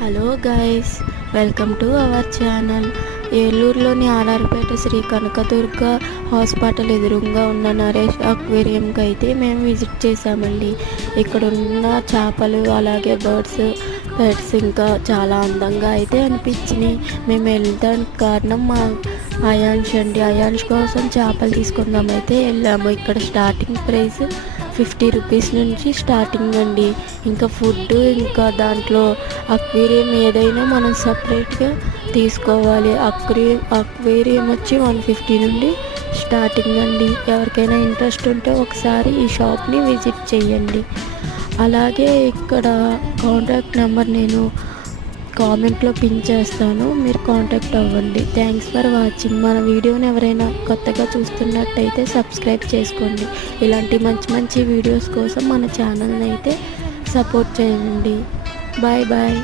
Hello guys, welcome to our channel. ఏలూరులోని RR Peta Shri Kanakadurga hospital ఎదురుగా ఉన్న నరేష్ అక్వేరియంకి అయితే మేము విజిట్ చేసామండి. ఇక్కడ ఉన్న చేపలు అలాగే బర్డ్స్, పెట్స్ ఇంకా చాలా అందంగా అయితే అనిపించినాయి. మేము వెళ్ళడానికి కారణం మా అయాన్ష్ అండి. అయాన్ష్ కోసం చేపలు తీసుకుందాం అయితే వెళ్ళాము. ఇక్కడ స్టార్టింగ్ ప్రైస్ 50 రూపీస్ నుంచి స్టార్టింగ్ అండి. ఇంకా ఫుడ్, ఇంకా దాంట్లో అక్వేరియం ఏదైనా మనం సపరేట్గా తీసుకోవాలి. అక్వేరియం వచ్చి 150 నుండి స్టార్టింగ్ అండి. ఎవరికైనా ఇంట్రెస్ట్ ఉంటే ఒకసారి ఈ షాప్ని విజిట్ చేయండి. అలాగే ఇక్కడ కాంటాక్ట్ నెంబర్ నేను కామెంట్లో పిన్ చేస్తాను, మీరు కాంటాక్ట్ అవ్వండి. Thanks for watching. మన వీడియోని ఎవరైనా కొత్తగా చూస్తున్నట్టయితే సబ్స్క్రైబ్ చేసుకోండి. ఇలాంటి మంచి మంచి వీడియోస్ కోసం మన ఛానల్ని అయితే సపోర్ట్ చేయండి. Bye bye.